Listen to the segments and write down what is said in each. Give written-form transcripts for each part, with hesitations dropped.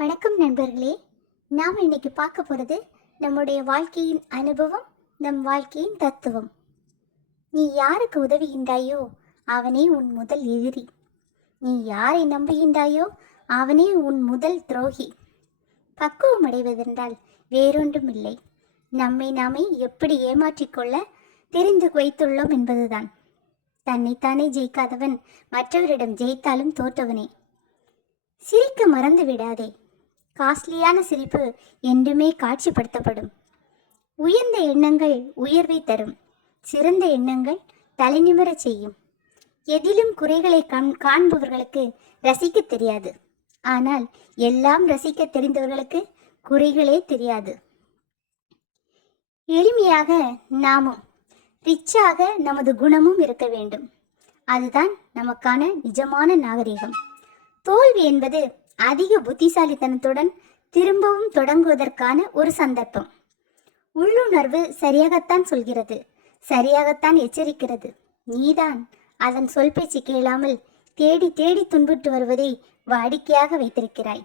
வணக்கம் நண்பர்களே. நாம் இன்னைக்கு பார்க்க போகிறது நம்முடைய வாழ்க்கையின் அனுபவம், நம் வாழ்க்கையின் தத்துவம். நீ யாருக்கு உதவுகின்றாயோ அவனே உன் முதல் எதிரி. நீ யாரை நம்புகின்றாயோ அவனே உன் முதல் துரோகி. பக்குவம் அடைவதென்றால் வேறொன்றும் இல்லை, நம்மை நாமே எப்படி ஏமாற்றிக்கொள்ள தெரிந்து வைத்துள்ளோம் என்பதுதான். தன்னைத்தானே ஜெயிக்காதவன் மற்றவரிடம் ஜெயித்தாலும் தோற்றவனே. சிரிக்க மறந்து விடாதே. காஸ்ட்லியான சிரிப்பு என்றுமே காட்சிப்படுத்தப்படும். உயர்ந்த எண்ணங்கள் உயர்வை தரும். சிறந்த எண்ணங்கள் தலைநிமிரச் செய்யும். எதிலும் குறைகளை காண்பவர்களுக்கு ரசிக்க தெரியாது. ஆனால் எல்லாம் ரசிக்க தெரிந்தவர்களுக்கு குறைகளே தெரியாது. எளிமையாக நாமும் ரிச்சாக நமது குணமும் இருக்க வேண்டும். அதுதான் நமக்கான நிஜமான நாகரிகம். தோல்வி என்பது அதிக புத்திசாலித்தனத்துடன் திரும்பவும் தொடங்குவதற்கான ஒரு சந்தர்ப்பம். உள்ளுணர்வு சரியாகத்தான் சொல்கிறது, சரியாகத்தான் எச்சரிக்கிறது. நீதான் அதன் சொல் பேச்சு கேளாமல் தேடி தேடி துன்புற்று வருவதை வாடிக்கையாக வைத்திருக்கிறாய்.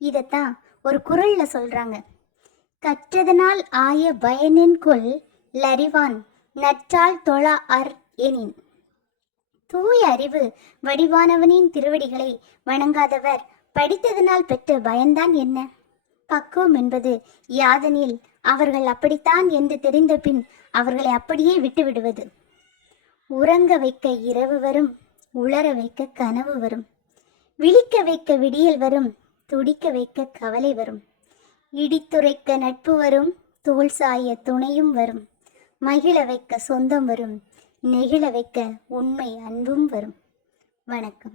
இதத்தான் ஒரு குறள்ல சொல்றாங்க. கற்றதனால் ஆய பயனென் கொல் லறிவான் நற்றால் தொழா அர் எனின். தூய அறிவு வடிவானவனின் திருவடிகளை வணங்காதவர் படித்ததனால் பெற்ற பயன்தான் என்ன? பக்குவம் என்பது யாதெனில் அவர்கள் அப்படித்தான் என்று தெரிந்த பின் அவர்களை அப்படியே விட்டுவிடுவது. உறங்க வைக்க இரவு வரும், உளர வைக்க கனவு வரும், விழிக்க வைக்க விடியல் வரும், துடிக்க வைக்க கவலை வரும், இடித்துரைக்க நட்பு வரும், தோல் சாய துணையும் வரும், மகிழ வைக்க சொந்தம் வரும், நெகிழ வைக்க உண்மை அன்பும் வரும். வணக்கம்.